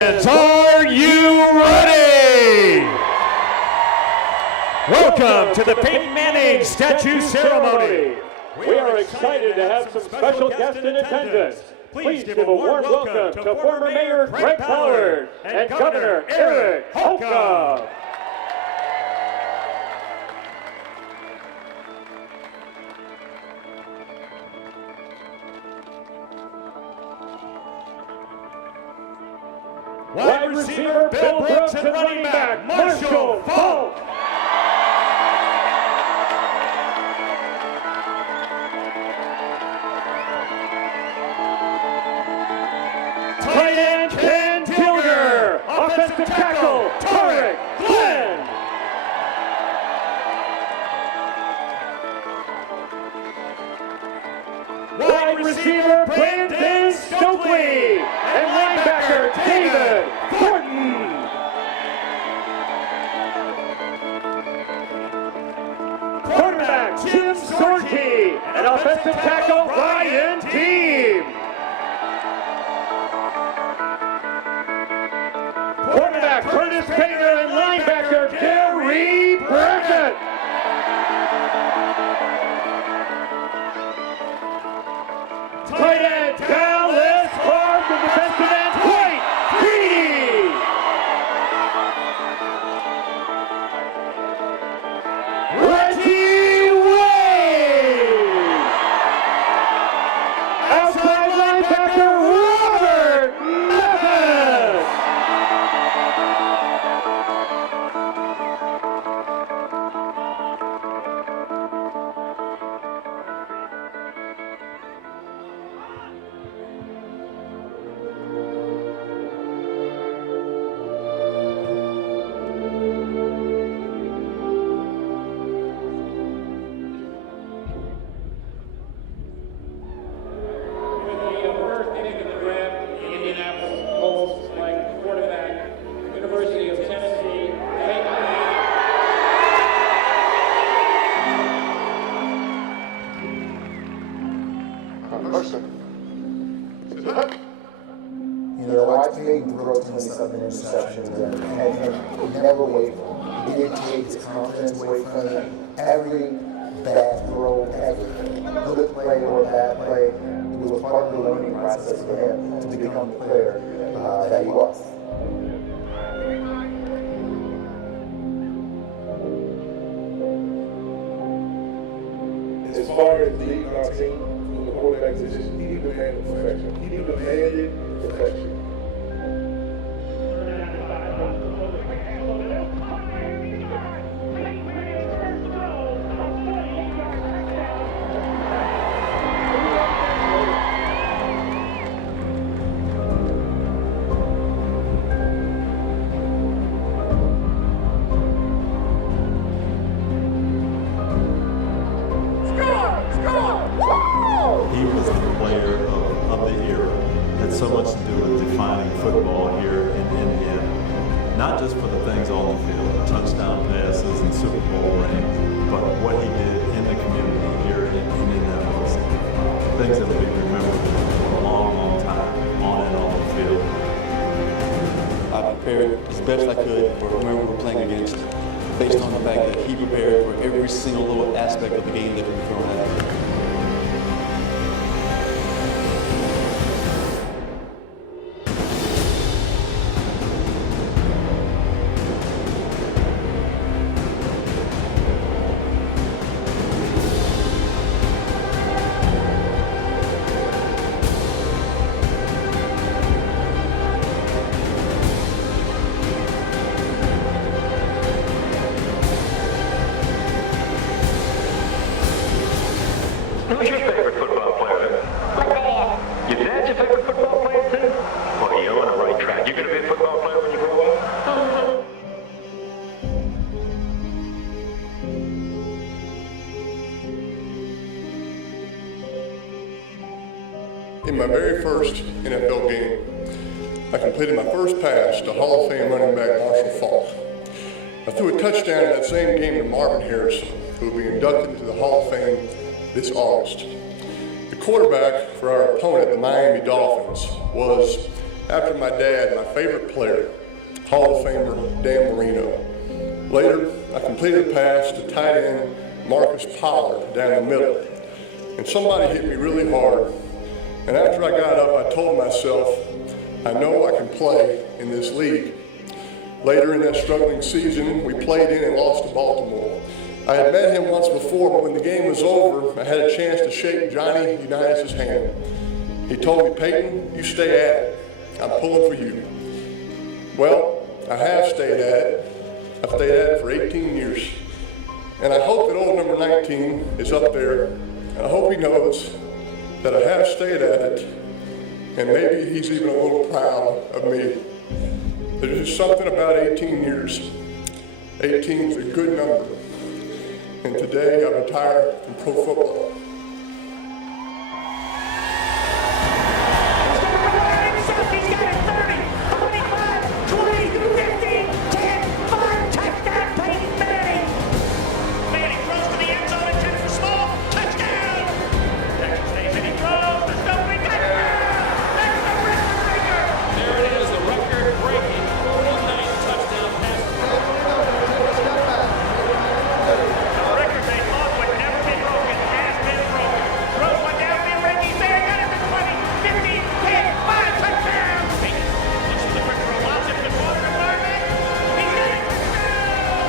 Are you ready? Welcome to the Peyton Manning statue ceremony. We are excited to have some special guests in attendance. Please give a warm welcome to former Mayor Greg Pollard and Governor Eric Holcomb. Wide receiver Bill Brooks and running back Marshall Falk. Tight end Ken Tilger. Offensive tackle Tarek Glenn. Wide receiver Brandon Stokely and linebacker David Thornton. Quarterback Jim Sorky and offensive tackle Ryan Deeb. Quarterback Curtis Painter and linebacker Gary Brackett. Tight end Dallas Clark and defensive end Dwight Greedy. Reggie Wade. Outside linebacker Robert Neves. I've Peyton throw 27 interceptions and had him never waver. He didn't take his confidence away from him. Every bad throw, every good play or bad play, it was part of the learning process for him to become the player that he was. As far as leading our team from the quarterback position, he demanded perfection. He demanded perfection. He was the player of the era. Had so much to do with defining football here in Indiana. Not just for the things on the field, touchdown passes and Super Bowl rings, but what he did in the community here in Indianapolis. Things that will be remembered for a long, long time, on and off the field. I prepared as best I could for whoever we were playing against, based on the fact that he prepared for every single little aspect of the game that we were throwing at him. Who's your favorite football player? My dad. Your dad's your favorite football player too? Well, you're on the right track. You're going to be a football player when you grow up? In my very first NFL game, I completed my first pass to Hall of Fame running back Marshall Falk. I threw a touchdown in that same game to Marvin Harrison, who will be inducted into the Hall of Fame this August. The quarterback for our opponent, the Miami Dolphins, was after my dad, my favorite player, Hall of Famer Dan Marino. Later, I completed a pass to tight end Marcus Pollard down the middle, and somebody hit me really hard. And after I got up, I told myself, I know I can play in this league. Later in that struggling season, we played in and lost to Baltimore. I had met him once before, but when the game was over, I had a chance to shake Johnny Unitas' hand. He told me, Peyton, you stay at it. I'm pulling for you. Well, I have stayed at it. I've stayed at it for 18 years. And I hope that old number 19 is up there. And I hope he knows that I have stayed at it. And maybe he's even a little proud of me. There's just something about 18 years. 18 is a good number. And today I retire from pro football. He's got it 30, 25, 20, 15, 10, 5, touchdown, Peyton Manning. Manning throws to the end zone, intended for small, touchdown. Jackson stays in, he throws, there's no big touchdown. That's the record breaker. There it is, the record-breaking 49 touchdown pass. The record they thought would never be broken has been broken. Throws one down the ring, he's there, got it to 20, 15, 10, 5, touchdown. Peyton looks to the quick throw, lobs it to corner to Marvin. He's got it, touchdown.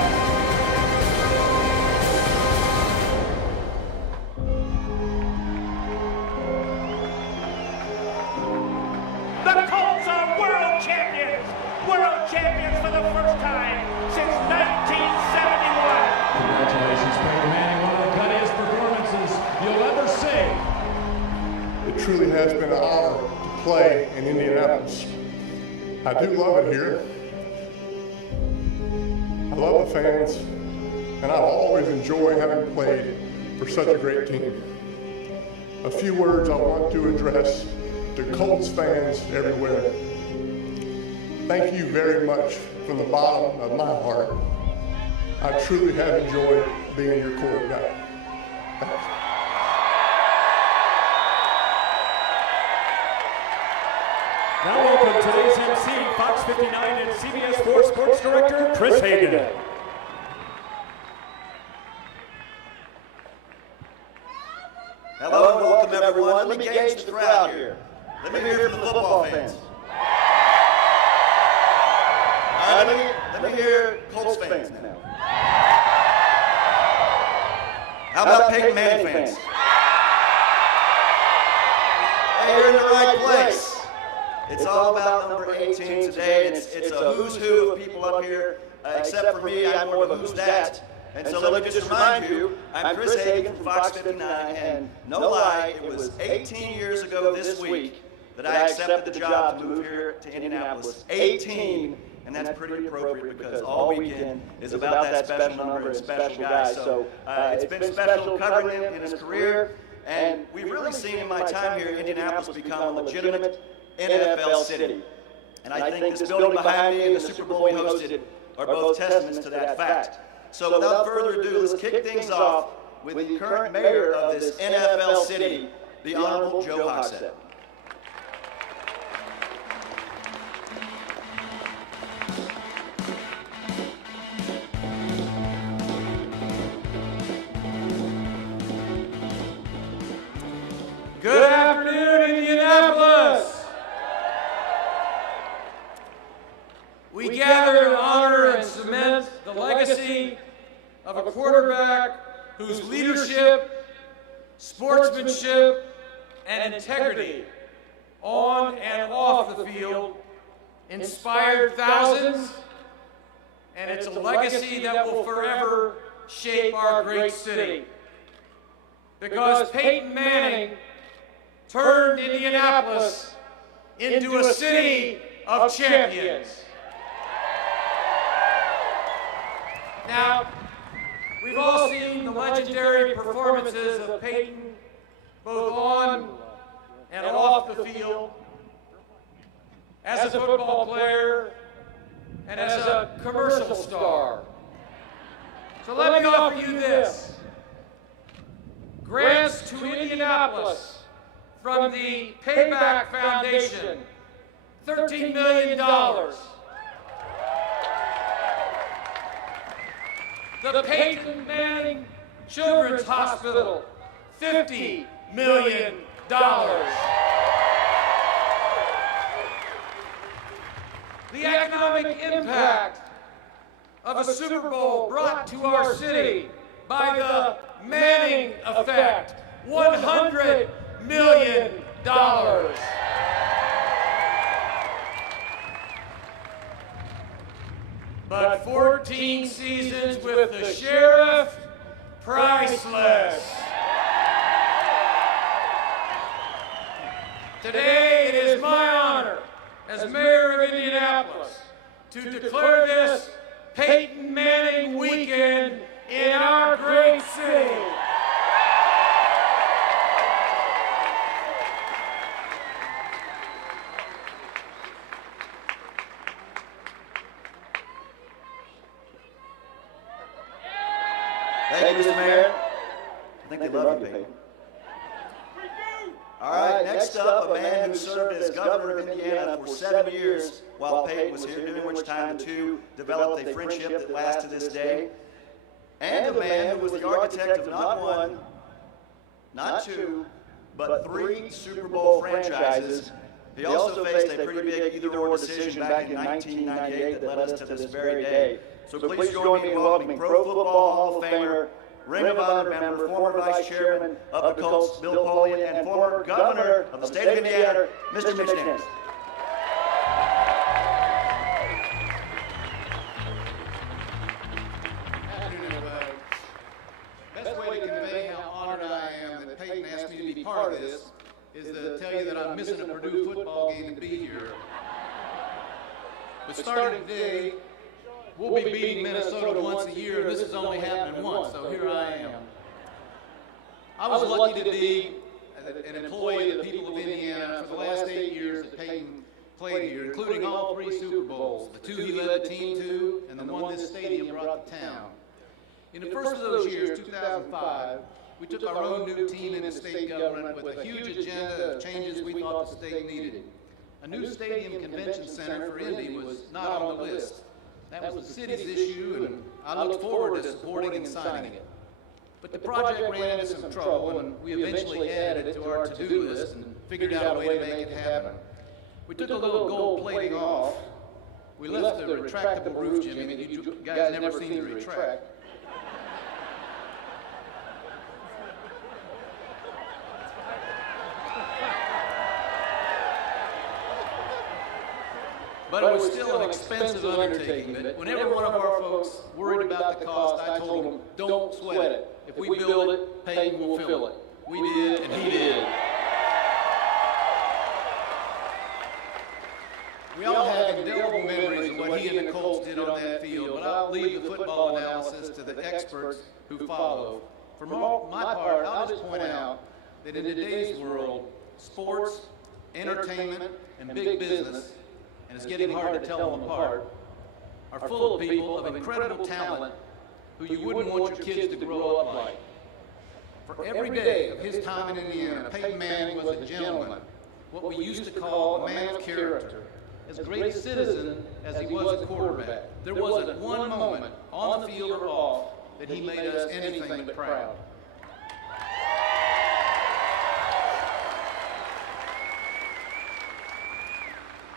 The Colts are world champions! World champions for the first time since 1971! Congratulations, Peyton Manning, one of the cuttiest performances you'll ever see. It truly has been an honor to play in Indianapolis. I do love it here. I love the fans, and I've always enjoyed having played for such a great team. A few words I want to address to Colts fans everywhere. Thank you very much from the bottom of my heart. I truly have enjoyed being your quarterback. Thanks. Now welcome today's MC, Fox 59 and CBS 4 Sports Director, Chris Hagan. Hello and welcome everyone. Let me gauge the crowd here. Let me hear from the football fans. All right, let me hear Colts fans now. How about Peyton Manning fans? Hey, you're in the right place. It's all about number 18 today. It's a who's who of people up here. Except for me, I'm more of a who's that. And so let me just remind you, I'm Chris Hagan from Fox 59, and no lie, it was 18 years ago this week that I accepted the job to move here to Indianapolis. 18, and that's pretty appropriate because all weekend is about that special number and special guy. So it's been special covering him in his career, and we've really seen in my time here Indianapolis become a legitimate NFL city. And I think this building behind me and the Super Bowl we hosted are both testaments to that fact. So without further ado, let's kick things off with the current mayor of this NFL city, the Honorable Joe Hogsett. Good afternoon, Indianapolis. We gather to honor and cement the legacy of a quarterback whose leadership, sportsmanship, and integrity on and off the field inspired thousands, and it's a legacy that will forever shape our great city. Because Peyton Manning turned Indianapolis into a city of champions. Now, we've all seen the legendary performances of Peyton, both on and off the field, as a football player and as a commercial star. So let me offer you this. Grants to Indianapolis from the Payback Foundation $13 million. The Peyton Manning Children's Hospital, $50 million. The economic impact of a Super Bowl brought to our city by the Manning effect, $100 million. But 14 seasons with the sheriff, priceless. Today it is my honor as mayor of Indianapolis to declare this Peyton Manning weekend in our great city. Thank you, Mr. Mayor. I think they love you, Peyton. All right, next up, a man who served as governor of Indiana for 7 years while Peyton was here, during which time the two developed a friendship that lasts to this day. And a man who was the architect of not one, not two, but 3 Super Bowl franchises. He also faced a pretty big either-or decision back in 1998 that led us to this very day. So please join me in welcoming Pro Football Hall of Famer, Ring of Honor member, former Vice Chairman of the Colts, Bill Polian, and former Governor of the state of Indiana, Mr. Mitch Nance. Afternoon, everybody. Best way to convey how honored I am that Peyton asked me to be part of this is to tell you that I'm missing a Purdue football game to be here. But starting today, we'll be beating Minnesota once a year, and this is only happening once, so here I am. I was lucky to be an employee of the people of Indiana for the last 8 years that Peyton played here, including all 3 Super Bowls, the 2 he led the team to, and the one this stadium brought to town. In the first of those years, 2005, we took our own new team into state government with a huge agenda of changes we thought the state needed. A new stadium convention center for Indy was not on the list. That was the city's issue, and I looked forward to supporting and signing it. But the project ran into some trouble, and we eventually added it to our to-do list and figured out a way to make it happen. We took a little gold plating off. We left the retractable roof, Jimmy, that you guys never seem to retract. But it was still an expensive undertaking. But whenever one of our folks worried about the cost, I told them, don't sweat it. If we build it, Peyton will fill it. We did, and he did. We all have indelible memories of what he and the Colts did on that field, but I'll leave the football analysis to the experts who follow. For my part, I'll just point out that in today's world, sports, entertainment, and big business, and it's getting hard to tell them apart, are full of people of incredible talent who you wouldn't want your kids to grow up like. For every day of his time in Indiana, Peyton Manning was a gentleman, what we used to call a man of character. As great a citizen as he was a quarterback, there wasn't one moment, on the field or off, that he made us anything but proud.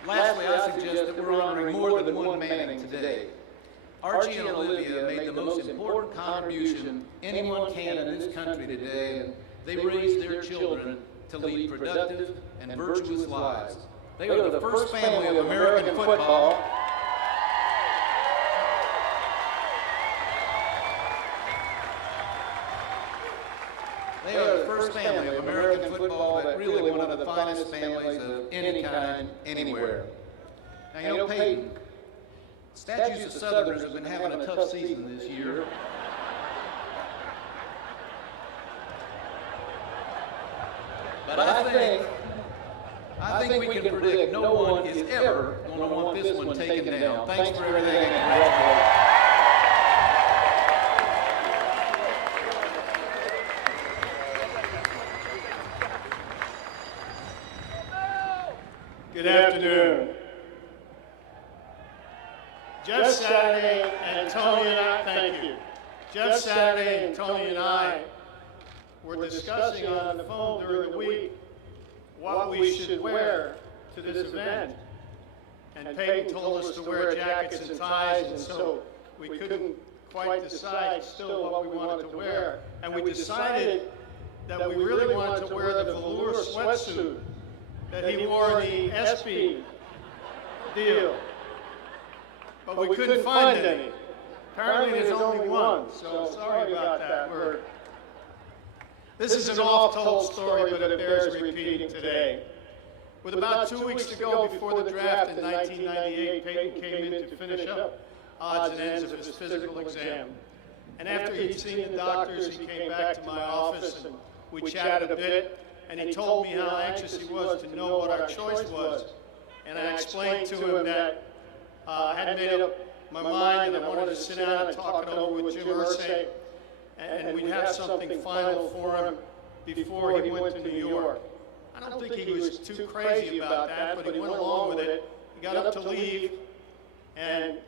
Lastly, I suggest that we're honoring more than one Manning today. Archie and Olivia made the most important contribution anyone can in this country today, and they raised their children to lead productive and virtuous lives. They are the first family of American football. They are the first family of American football that really one of the finest families of any kind, anywhere. Now, you know, Peyton, statues of Southerners have been having a tough season this year. But I think we can predict no one is ever going to want this one taken down. Thanks for everything and congratulations. Good afternoon. Jeff Saturday and Tony and I, thank you. Jeff Saturday and Tony and I were discussing on the phone during the week what we should wear to this event. And Peyton told us to wear jackets and ties, and so we couldn't quite decide still what we wanted to wear. And we decided that we really wanted to wear the velour sweatsuit that he wore in the ESPY deal. But we couldn't find any. Apparently there's only one, so sorry about that. This is an oft-told story, but it bears repeating today. With about 2 weeks to go before the draft in 1998, Peyton came in to finish up odds and ends of his physical exam. And after he'd seen the doctors, he came back to my office and we chatted a bit, and he told me how anxious he was to know what our choice was. And I explained to him that I hadn't made up my mind and I wanted to sit down and talk it over with Jim Irsay, and we'd have something final for him before he went to New York. I don't think he was too crazy about that, but he went along with it. He got up to leave, and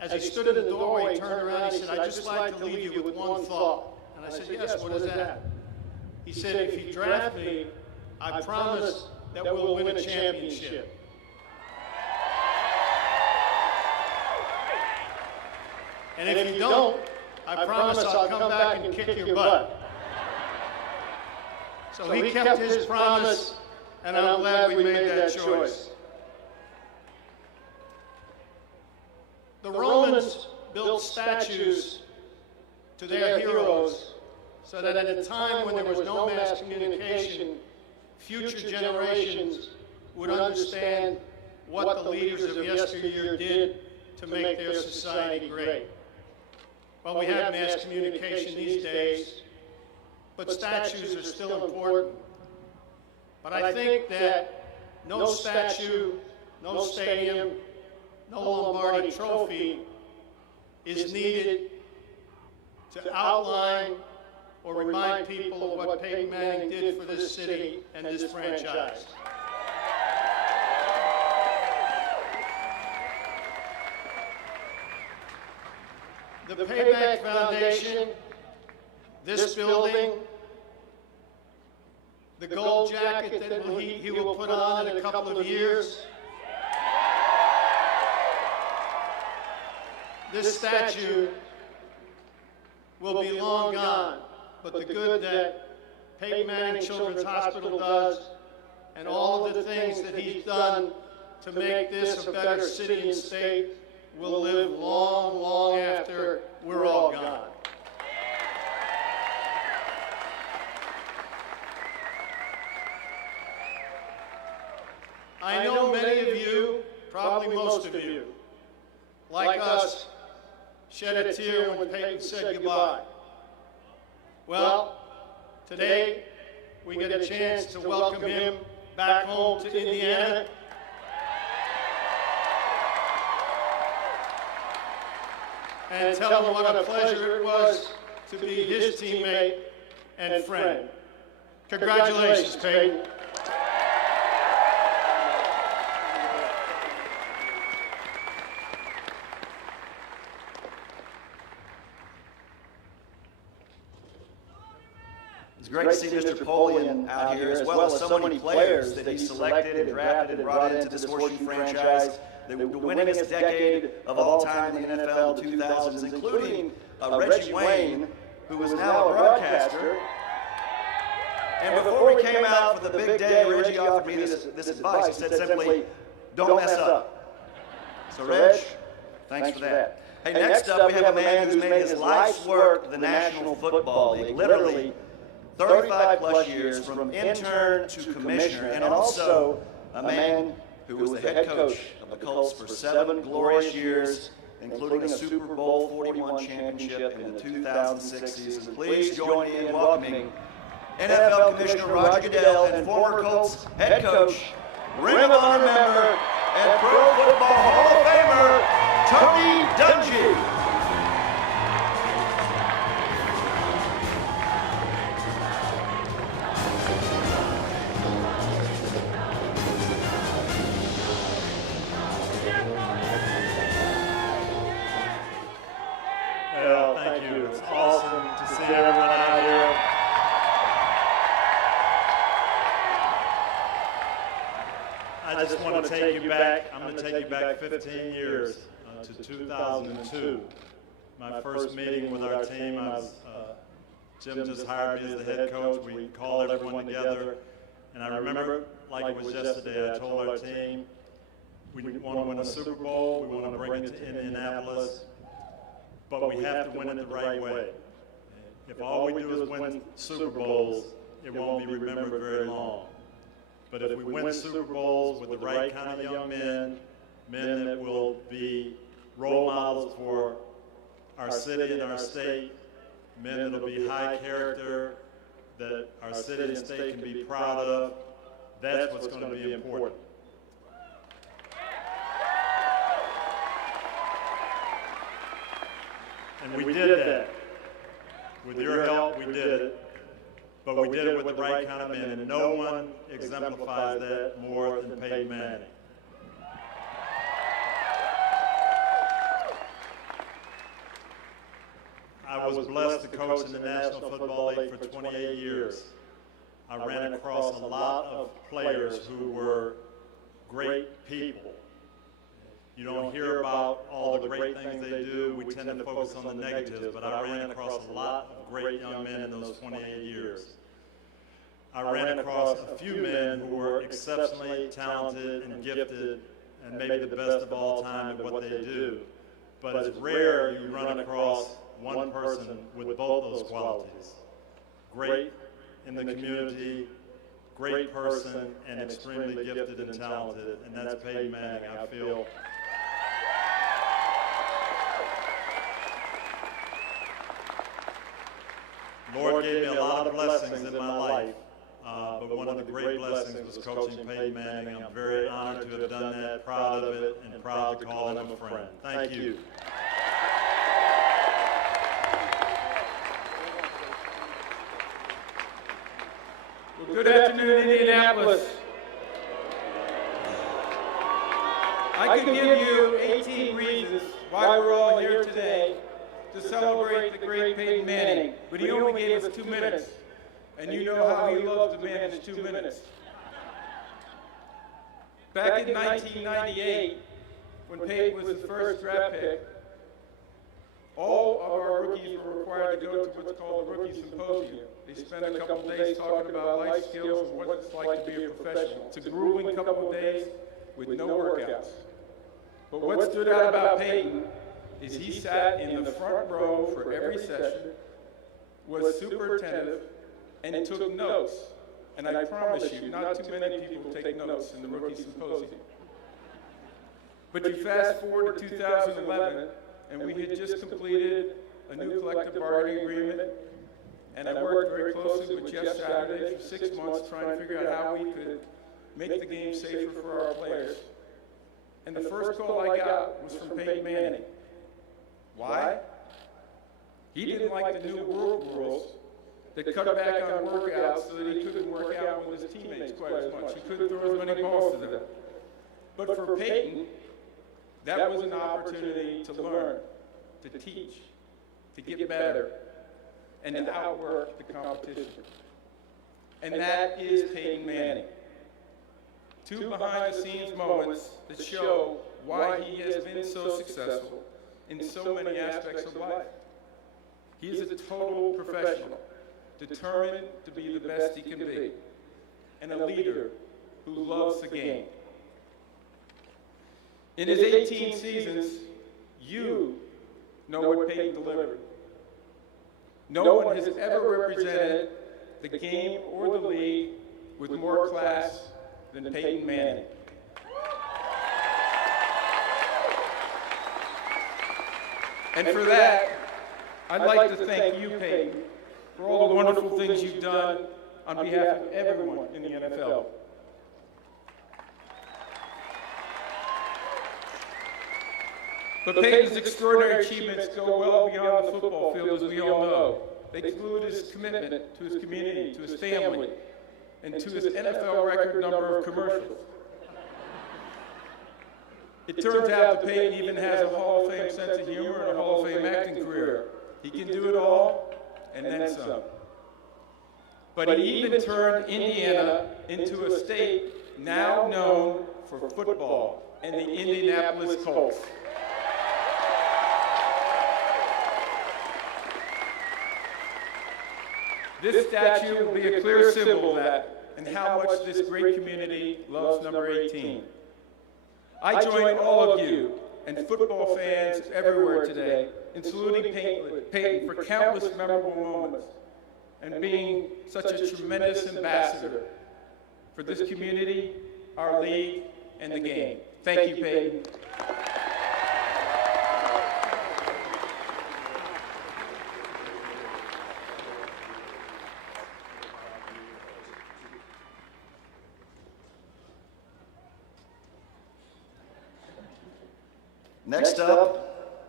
as he stood in the doorway, he turned around and he said, "I'd just like to leave you with one thought." And I said, "Yes, what is that?" He said, "If you draft me, I promise that we'll win a championship." And if you don't, I promise I'll come back and kick your butt. So he kept his promise, and I'm glad we made that choice. The Romans built statues to their heroes so that at a time when there was no mass communication, future generations would understand what the leaders of yesteryear did to make their society great. Well, we have mass communication these days, but statues are still important. But I think that no statue, no stadium, no Lombardi trophy is needed to outline or remind people of what Peyton Manning did for this city and this franchise. The Payback Foundation, this building, the gold jacket that he will put on in a couple of years, this statue will be long gone, but the good that Peyton Manning Children's Hospital does and all of the things that he's done to make this a better city and state will live long, long after we're all gone. I know many of you, probably most of you, like us, shed a tear when Peyton said goodbye. Well, today we get a chance to welcome him back home to Indiana. And tell him what a pleasure it was to be his teammate and friend. Congratulations, Peyton. It's great to see Mr. Polian out here, as well as so many players that he selected and drafted and brought into this horseshoe franchise. The winningest decade of all time in the NFL, the 2000s, including Reggie Wayne, who is now a broadcaster. And before we came out for the big day, Reggie offered me this advice. He said simply, "Don't mess up." So Reg, thanks for that. Hey, next up we have a man who's made his life's work the National Football League, literally 35 plus years from intern to commissioner, and also a man who was the head coach of the Colts for 7 glorious years, including a Super Bowl 41 championship in the 2006 season. Please join me in welcoming NFL Commissioner Roger Goodell and former Colts head coach, Ring of Honor member, and Pro Football Hall of Famer, Tony Dungy. take you back. I'm going to take you back 15 years to 2002. My first meeting with our team, Jim just hired me as the head coach. We called everyone together, and I remember like it was yesterday. I told our team, we want to win a Super Bowl. We want to bring it to Indianapolis, but we have to win it the right way. If all we do is win Super Bowls, it won't be remembered very long. But if we win Super Bowls with the right kind of young men that will be role models for our city and our state, men that will be high character, that our city and state can be proud of, that's what's going to be important. And we did that. With your help, we did it. But we did it with the right kind of men, and no one exemplifies that more than Peyton Manning. I was blessed to coach in the National Football League for 28 years. I ran across a lot of players who were great people. You don't hear about all the great things they do. We tend to focus on the negatives, but I ran across a lot of great young men in those 28 years. I ran across a few men who were exceptionally talented and gifted and maybe the best of all time at what they do. But it's rare you run across one person with both those qualities. Great in the community, great person, and extremely gifted and talented, and that's Peyton Manning. I feel Lord gave me a lot of blessings in my life, but one of the great blessings was coaching Peyton Manning. I'm very honored to have done that, proud of it, and proud to call him a friend. Thank you. Well, good afternoon, Indianapolis. I could give you 18 reasons why we're all here today to celebrate the great Peyton Manning, but he only gave us 2 minutes, and you know how he loves to manage 2 minutes. Back in 1998, when Peyton was the first draft pick, all of our rookies were required to go to what's called a rookie symposium. They spent a couple days talking about life skills and what it's like to be a professional. It's a grueling couple of days with no workouts. But what stood out about Peyton is he sat in the front row for every session, was super attentive, and took notes. And I promise you, not too many people take notes in the rookie symposium. But you fast forward to 2011, and we had just completed a new collective bargaining agreement, and I worked very closely with Jeff Saturday for 6 months trying to figure out how we could make the game safer for our players. And the first call I got was from Peyton Manning. Why? He didn't like the new world rules that cut back on workouts so that he couldn't work out with his teammates quite as much. He couldn't throw as many balls to them. But for Peyton, that was an opportunity to learn, to teach, to get better, and to outwork the competition. And that is Peyton Manning. 2 behind-the-scenes moments that show why he has been so successful in so many aspects of life. He is a total professional, determined to be the best he can be, and a leader who loves the game. In his 18 seasons, you know what Peyton delivered. No one has ever represented the game or the league with more class than Peyton Manning. And for that, I'd like to thank you, Peyton, for all the wonderful things you've done on behalf of everyone in the NFL. But Peyton's extraordinary achievements go well beyond the football field, as we all know. They include his commitment to his community, to his family, and to his NFL record number of commercials. It turns out that Peyton even has a Hall of Fame sense of humor and a Hall of Fame acting career. He can do it all, and then some. But he even turned Indiana into a state now known for football and the Indianapolis Colts. This statue will be a clear symbol of that and how much this great community loves number 18. I join all of you and football fans everywhere today in saluting Peyton for countless memorable moments and being such a tremendous ambassador for this community, our league, and the game. Thank you, Peyton. Next up,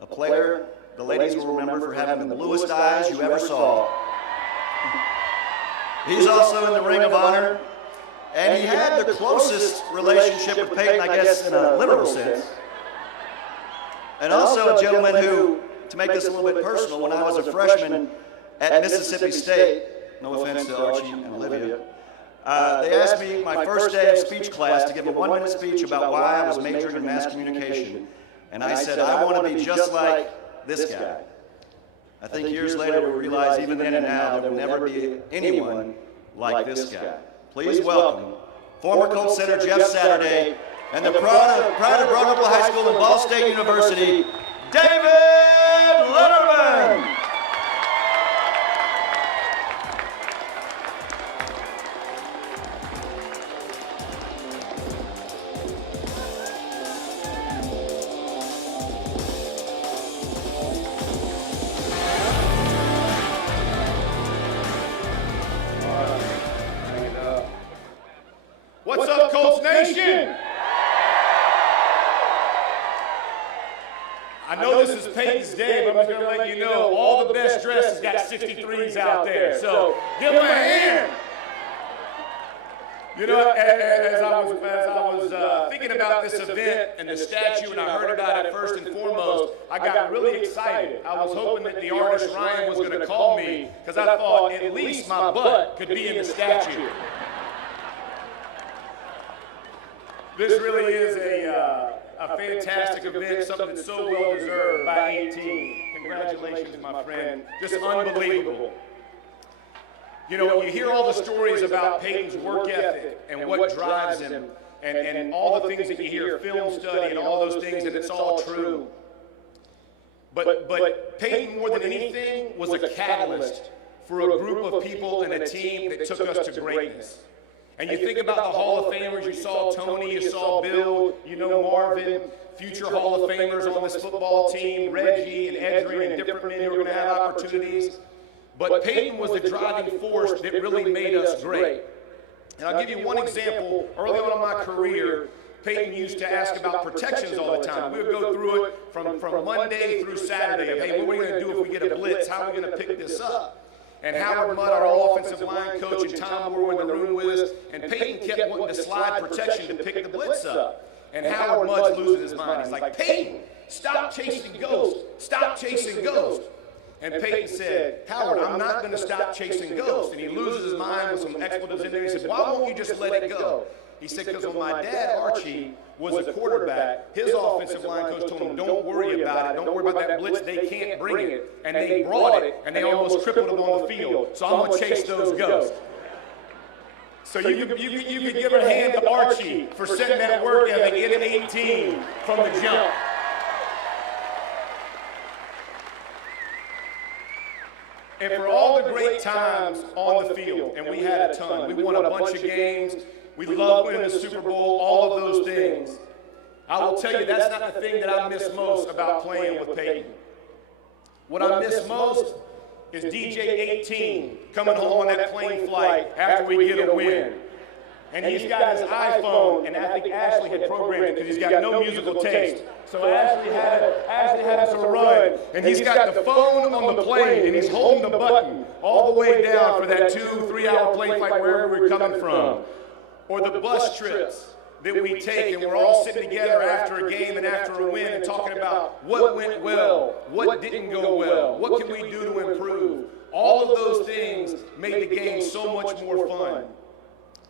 a player the ladies will remember for having the bluest eyes you ever saw. He's also in the Ring of Honor, and he had the closest relationship with Peyton, I guess, in a literal sense. And also a gentleman who, to make this a little bit personal, when I was a freshman at Mississippi State, no offense to Archie and Olivia, they asked me my first day of speech class to give a 1-minute speech about why I was majoring in mass communication. And I said, I want to be just like this guy. I think years later we realize even then and now there will never be anyone like this guy. Please welcome former Colts center Jeff Saturday and the pride of Broad Ripple High School and Ball State University, David Letterman. What's up, Colts Nation? I know this is Peyton's day, but I'm just going to let you know all the best dresses got 63s out there. So give them a hand. You know, as I was thinking about this event and the statue, and I heard about it first and foremost, I got really excited. I was hoping that the artist Ryan was going to call me because I thought at least my butt could be in the statue. This really is a fantastic event, something that's so well deserved by 18. Congratulations, my friend. Just unbelievable. You know, you hear all the stories about Peyton's work ethic and what drives him and all the things that you hear, film study and all those things, and it's all true. But Peyton, more than anything, was a catalyst for a group of people and a team that took us to greatness. And you think about the Hall of Famers, you saw Tony, you saw Bill, you know Marvin, future Hall of Famers on this football team, Reggie and Edrian and different men who are going to have opportunities. But Peyton was the driving force that really made us great. And I'll give you one example. Early on in my career, Peyton used to ask about protections all the time. We would go through it from Monday through Saturday of, hey, what are we going to do if we get a blitz? How are we going to pick this up? And Howard Mudd, our offensive line coach, and Tom Moore were in the room with us, and Peyton kept wanting to slide protection to pick the blitz up. And Howard Mudd's losing his mind. He's like, Peyton, stop chasing ghosts. Stop chasing ghosts. And Peyton said, Howard, I'm not going to stop chasing ghosts. And he loses his mind with some expletives in there. He said, why won't you just let it go? He said, because when my dad, Archie, was a quarterback, his offensive line coach told him, don't worry about it. Don't worry about that blitz. They can't bring it. And they brought it, and they almost crippled him on the field. So I'm going to chase those ghosts. So you can give a hand to Archie for setting that work ethic in 18 from the jump. And for all the great times on the field, and we had a ton. We won a bunch of games. We love winning the Super Bowl, all of those things. I will tell you, that's not the thing that I miss most about playing with Peyton. What I miss most is DJ 18 coming home on that plane flight after we get a win. And he's got his iPhone, and I think Ashley had programmed it because he's got no musical taste. So Ashley had us a run, and he's got the phone on the plane, and he's holding the button all the way down for that 2-3 hour plane flight wherever we're coming from. Or the bus trips that we take, and we're all sitting together after a game and after a win and talking about what went well, what didn't go well, what can we do to improve. All of those things made the game so much more fun.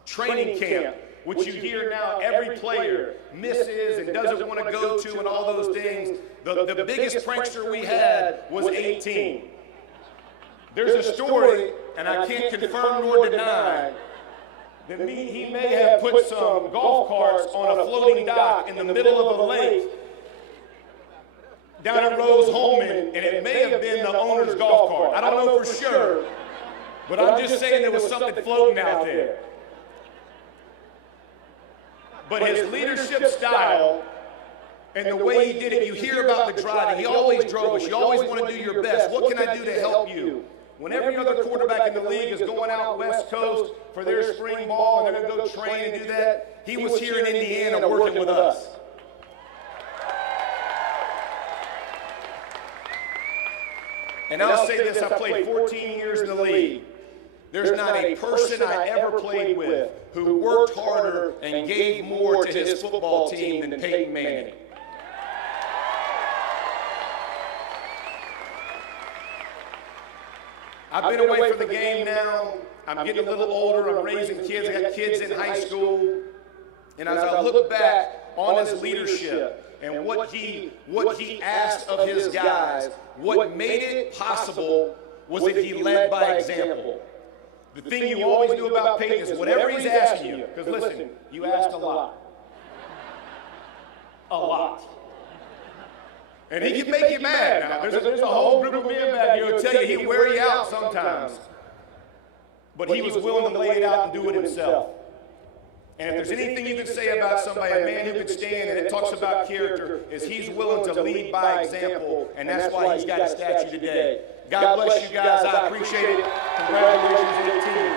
Training camp which you hear now every player misses and doesn't want to go to and all those things, the biggest prankster we had was 18. There's a story, and I can't confirm nor deny, that he may have put some golf carts on a floating dock in the middle of a lake down at Rose Holman, and it may have been the owner's golf cart. I don't know for sure, but I'm just saying there was something floating out there. But his leadership style and the way he did it, you hear about the driving. He always drove us. You always want to do your best. What can I do to help you? When every other quarterback in the league is going out West Coast for their spring ball and they're going to go train and do that, he was here in Indiana working with us. And I'll say this, I played 14 years in the league. There's not a person I ever played with who worked harder and gave more to his football team than Peyton Manning. I've been away from the game now. I'm getting a little older. I'm raising kids. I got kids in high school. And as I look back on his leadership and what he asked of his guys, what made it possible was that he led by example. The thing you always do about Peyton is whatever he's asking you, because listen, you asked a lot. A lot. And he can make you mad. Now, there's a whole group of men back here who'll tell you he'll wear you out sometimes. But he was willing to lay it out and do it himself. And if there's anything you can say about somebody, a man who can stand and it talks about character, is he's willing to lead by example, and that's why he's got a statue today. God bless you guys. I appreciate it. Congratulations to the team.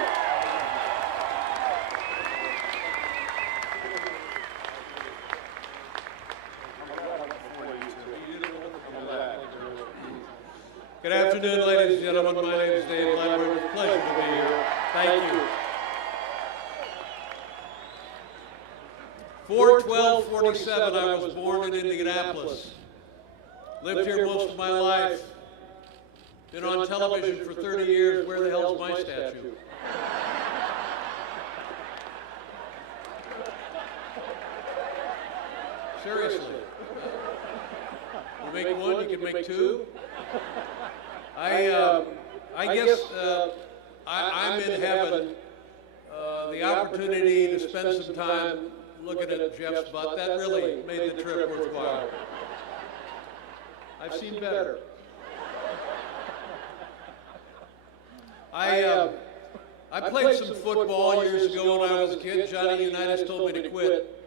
Good afternoon, ladies and gentlemen. My name is Dave Ledward. It's a pleasure to be here. Thank you. 4/12/47, I was born in Indianapolis. Lived here most of my life. Been on television for 30 years. Where the hell's my statue? Seriously. You make one, you can make two. I guess I'm in heaven. The opportunity to spend some time looking at Jeff's butt, that really made the trip worthwhile. I've seen better. I played some football years ago when I was a kid. Johnny Unitas told me to quit.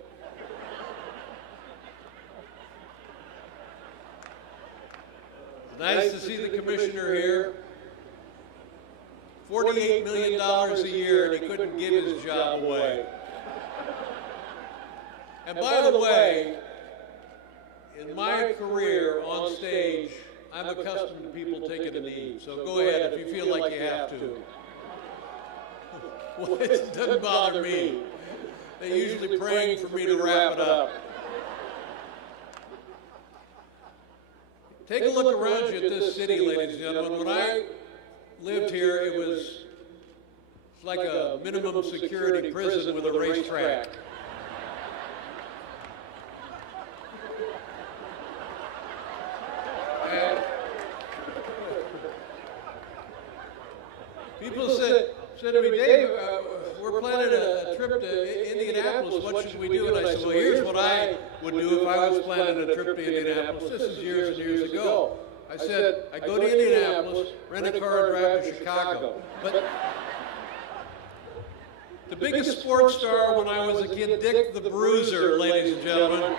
Nice to see the commissioner here. $48 million a year, and he couldn't give his job away. And by the way, in my career on stage, I'm accustomed to people taking a knee. So go ahead if you feel like you have to. Well, it doesn't bother me. They're usually praying for me to wrap it up. Take a look around you at this city, ladies and gentlemen. When I lived here, it was like a minimum security prison with a racetrack. And people said to me, Dave, we're planning a trip to Indianapolis. What should we do? And I said, well, here's what I would do if I was planning a trip to Indianapolis. This is years and years ago. I said, I'd go to Indianapolis, rent a car, and drive to Chicago. But the biggest sports star when I was a kid, Dick the Bruiser, ladies and gentlemen.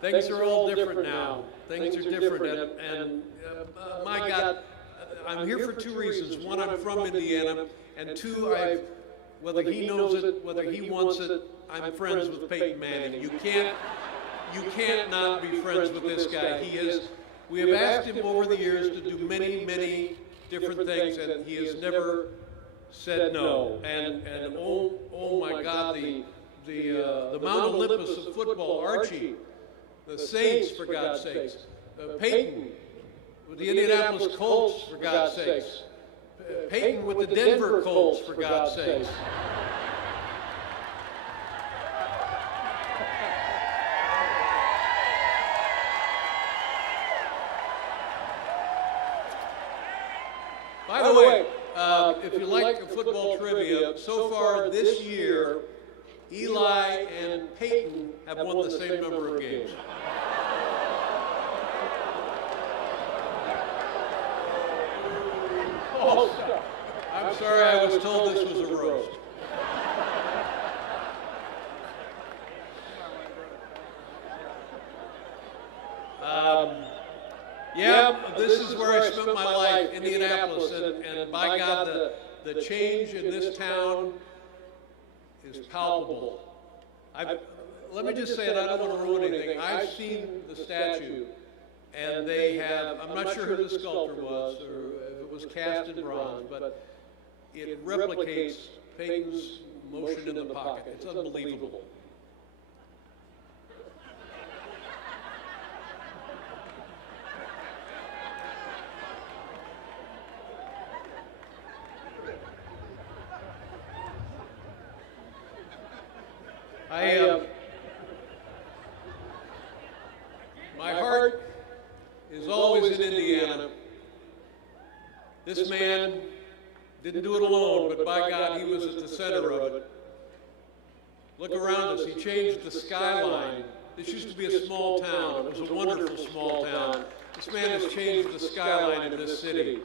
Things are all different now. Things are different, and my God, I'm here for two reasons. One, I'm from Indiana, and two, whether he knows it, whether he wants it, I'm friends with Peyton Manning. You can't not be friends with this guy. He is. We have asked him over the years to do many, many different things, and he has never said no. And oh my God, the Mount Olympus of football, Archie. The Saints, for God's sakes. Peyton, with the Indianapolis Colts, for God's sakes. Peyton with the Denver Colts, for God's sakes. By the way, if you like football trivia, so far this year, Eli and Peyton have won the same number of games. Oh, I'm sorry, I was told this was a roast. Yeah, this is where I spent my life, Indianapolis, and by God, the change in this town is palpable. Let me just say it, I don't want to ruin anything. I've seen the statue, and they have, I'm not sure who the sculptor was, or if it was cast in bronze, but it replicates Peyton's motion in the pocket. It's unbelievable. My heart is always in Indiana. This man didn't do it alone, but by God, he was at the center of it. Look around us, he changed the skyline. This used to be a small town. It was a wonderful small town. This man has changed the skyline of this city.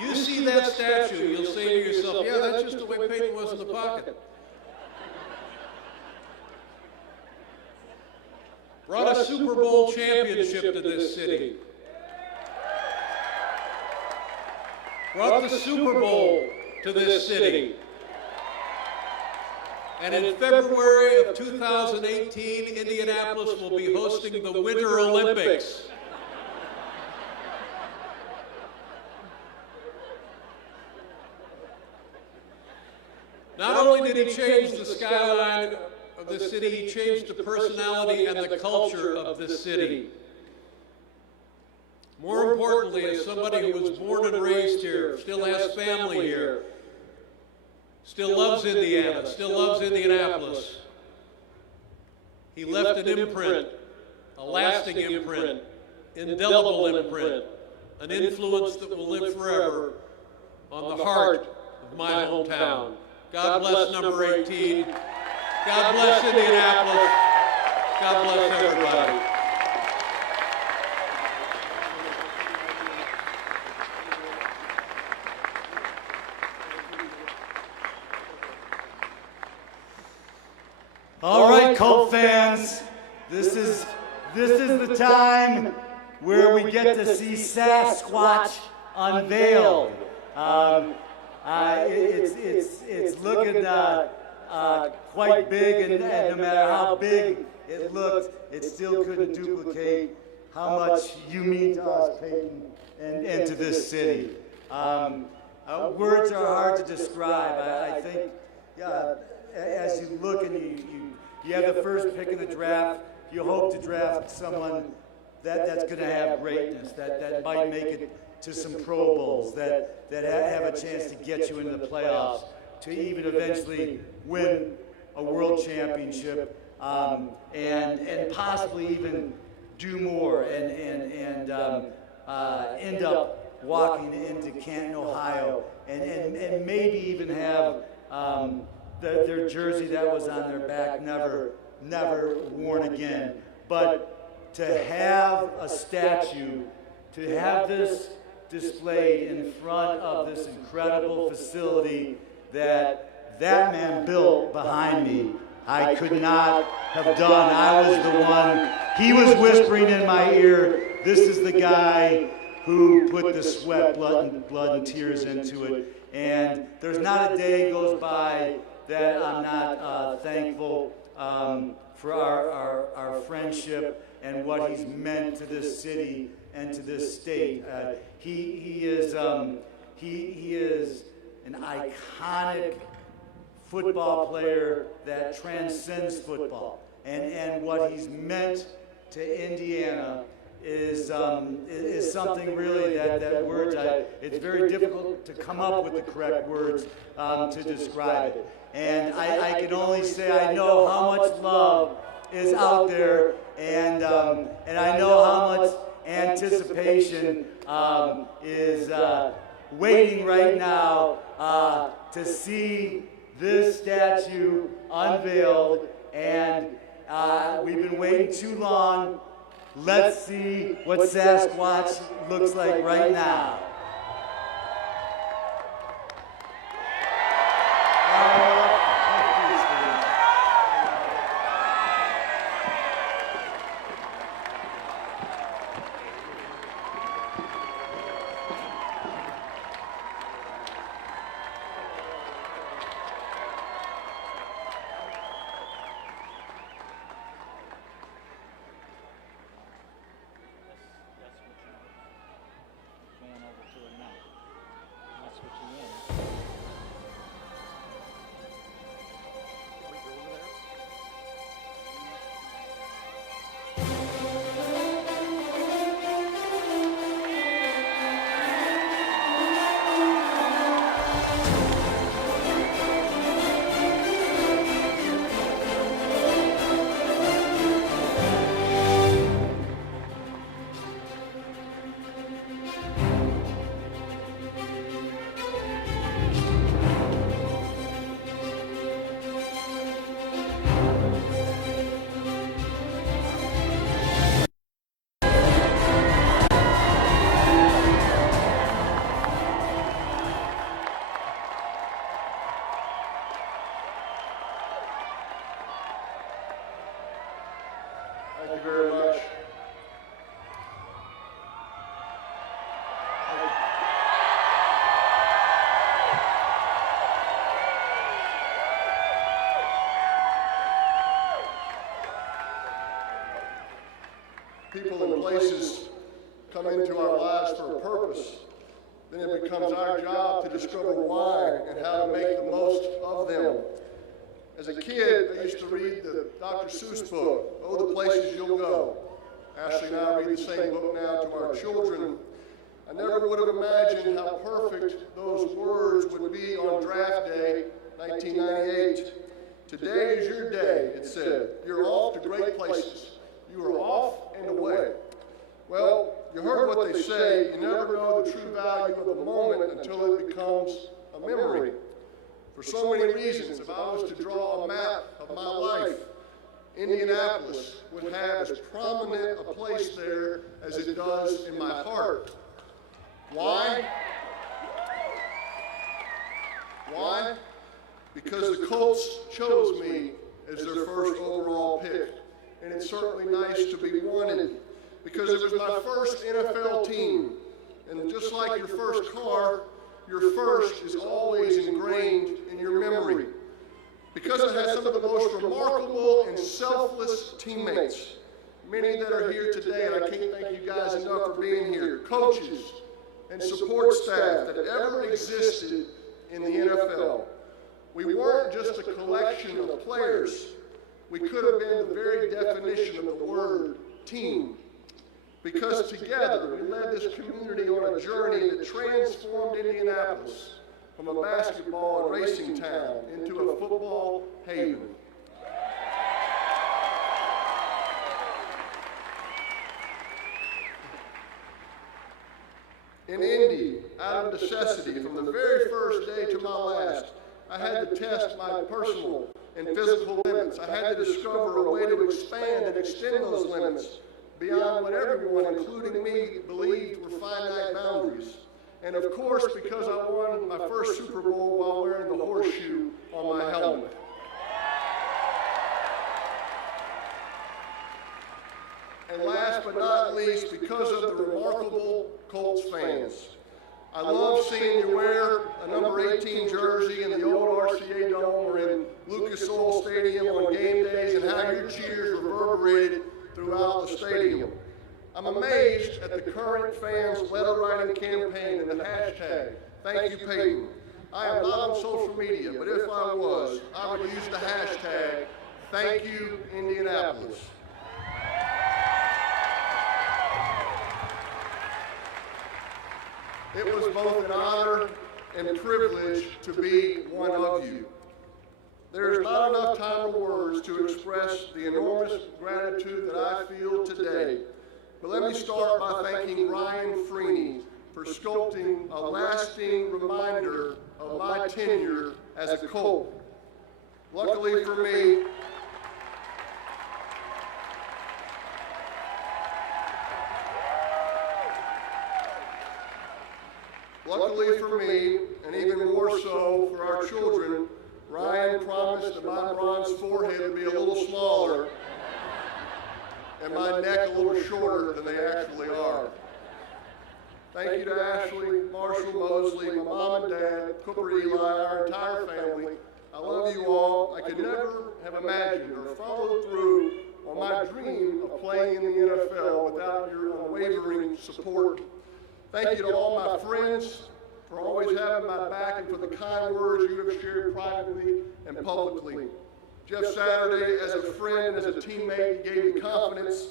You see that statue, you'll say to yourself, yeah, that's just the way Peyton was in the pocket. Brought a Super Bowl championship to this city. Brought the Super Bowl to this city. And in February of 2018, Indianapolis will be hosting the Winter Olympics. Not only did he change the skyline of the city, he changed the personality and the culture of this city. More importantly, as somebody who was born and raised here, still has family here, still loves Indiana, still loves Indianapolis, he left an imprint, a lasting imprint, indelible imprint, an influence that will live forever on the heart of my hometown. God bless number 18. God bless Indianapolis. God bless everybody. All right, Colt fans, this is the time where we get to see Sasquatch unveiled. It's looking quite big, and no matter how big it looked, it still couldn't duplicate how much you mean to us, Peyton, and to this city. Words are hard to describe. I think as you look and you have the first pick in the draft, you hope to draft someone that's going to have greatness, that might make it to some Pro Bowls, that have a chance to get you into the playoffs, to even eventually win a world championship, and possibly even do more and end up walking into Canton, Ohio, and maybe even have their jersey that was on their back never worn again. But to have a statue, to have this displayed in front of this incredible facility that man built behind me, I could not have done. I was the one. He was whispering in my ear, this is the guy who put the sweat, blood, and tears into it. And there's not a day goes by that I'm not thankful for our friendship and what he's meant to this city and to this state. He is an iconic football player that transcends football. and what he's meant to Indiana is something really that words, it's very difficult to come up with the correct words to describe it. And I can only say I know how much love is out there, and I know how much anticipation is waiting right now to see this statue unveiled, and we've been waiting too long. Let's see what Sasquatch looks like right now. Thank you very much. People and places come into our lives for a purpose. Then it becomes our job to discover why and how to make the most of them. As a kid, I used to read the Dr. Seuss book, Oh, the Places You'll Go. Ashley and I read the same book now to our children. I never would have imagined how perfect those words would be on draft day, 1998. Today is your day, it said. You're off to great places. You are off and away. Well, you heard what they say. You never know the true value of the moment until it becomes a memory. For so many reasons, if I was to draw a map of my life, Indianapolis would have as prominent a place there as it does in my heart. Why? Why? Because the Colts chose me as their first overall pick. And it's certainly nice to be wanted because it was my first NFL team. And just like your first car, your first is always ingrained in your memory. Because I had some of the most remarkable and selfless teammates, many that are here today, and I can't thank you guys enough for being here, coaches and support staff that ever existed in the NFL. We weren't just a collection of players. We could have been the very definition of the word team. Because together we led this community on a journey that transformed Indianapolis from a basketball and racing town into a football haven. In Indy, out of necessity, from the very first day to my last, I had to test my personal and physical limits. I had to discover a way to expand and extend those limits beyond what everyone, including me, believed were finite boundaries. And of course, because I won my first Super Bowl while wearing the horseshoe on my helmet. And last but not least, because of the remarkable Colts fans. I love seeing you wear a number 18 jersey in the old RCA Dome or in Lucas Oil Stadium on game days and how your cheers reverberated throughout the stadium. I'm amazed at the current fans' letter-writing campaign and the hashtag, Thank You Peyton. I am not on social media, but if I was, I would use the hashtag, Thank you, Indianapolis. It was both an honor and privilege to be one of you. There's not enough time or words to express the enormous gratitude that I feel today. But let me start by thanking Ryan Freeney for sculpting a lasting reminder of my tenure as a Colt. Luckily for me, and even more so for our children, Ryan promised that my bronze forehead would be a little smaller and my neck a little shorter than they actually are. Thank you to Ashley, Marshall, Mosley, my mom and dad, Cooper, Eli, our entire family. I love you all. I could never have imagined or followed through on my dream of playing in the NFL without your unwavering support. Thank you to all my friends for always having my back and for the kind words you have shared privately and publicly. Jeff Saturday, as a friend and as a teammate, you gave me confidence.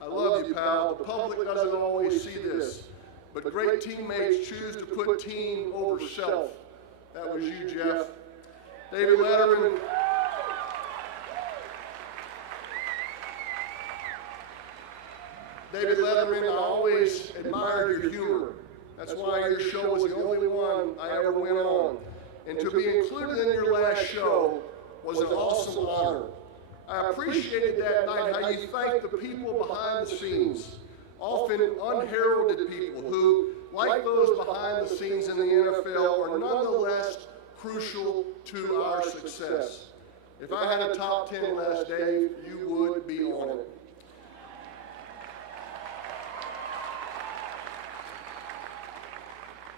I love you, pal. The public doesn't always see this, but great teammates choose to put team over self. That was you, Jeff. David Letterman. David Letterman, I always admired your humor. That's why your show was the only one I ever went on. And to be included in your last show was an awesome honor. I appreciated that night how you thanked the people behind the scenes, often unheralded people who, like those behind the scenes in the NFL, are nonetheless crucial to our success. If I had a top 10 last day, you would be on it.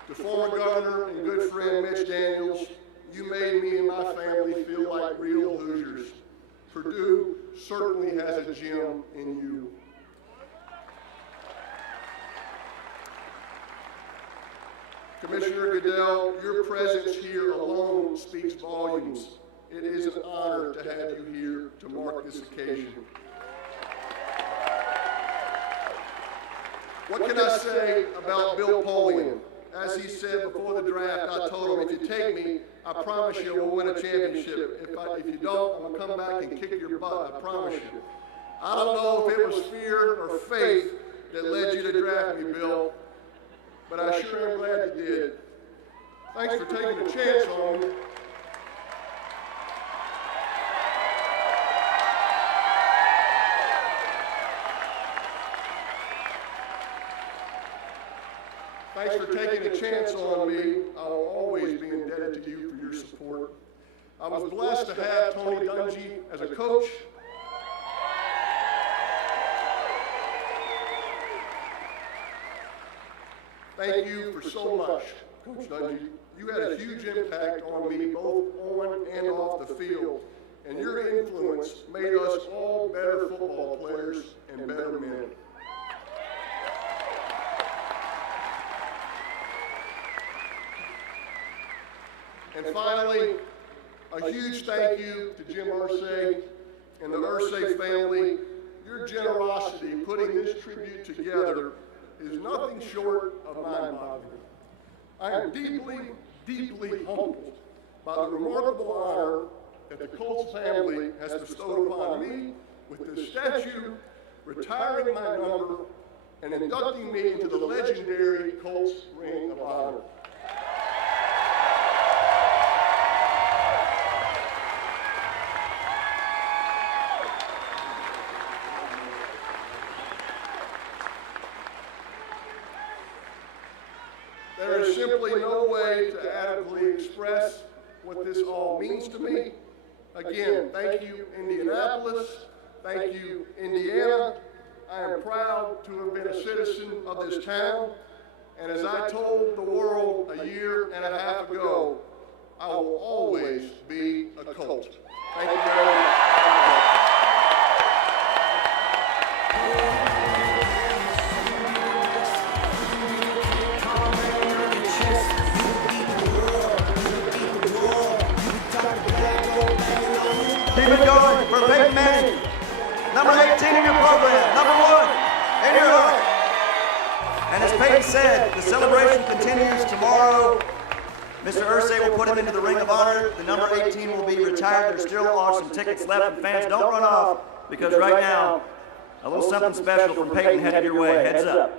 To former Governor and good friend Mitch Daniels, you made me and my family feel like real Hoosiers. Purdue certainly has a gem in you. Commissioner Goodell, your presence here alone speaks volumes. It is an honor to have you here to mark this occasion. What can I say about Bill Polian? As he said before the draft, I told him, if you take me, I promise you we'll win a championship. If you don't, I'm going to come back and kick your butt, I promise you. I don't know if it was fear or faith that led you to draft me, Bill, but I sure am glad you did. Thanks for taking a chance on me. Thanks for taking a chance on me. I will always be indebted to you for your support. I was blessed to have Tony Dungy as a coach. Thank you for so much, Coach Dungy. You had a huge impact on me both on and off the field, and your influence made us all better football players and better men. And finally, a huge thank you to Jim Irsay and the Irsay family. Your generosity putting this tribute together is nothing short of mind-boggling. I am deeply, deeply humbled by the remarkable honor that the Colts family has bestowed upon me with this statue, retiring my number, and inducting me into the legendary Colts Ring of Honor. There is simply no way to adequately express what this all means to me. Again, thank you, Indianapolis. Thank you, Indiana. I am proud to have been a citizen of this town. And as I told the world a year and a half ago, I will always be a Colt. Thank you very much. Keep it going for Peyton Manning. Number 18 in your program. Number 1 in your heart. And as Peyton said, the celebration continues tomorrow. Mr. Irsay will put him into the Ring of Honor. The number 18 will be retired. There still are some tickets left, and fans, don't run off, because right now, a little something special from Peyton headed your way. Heads up.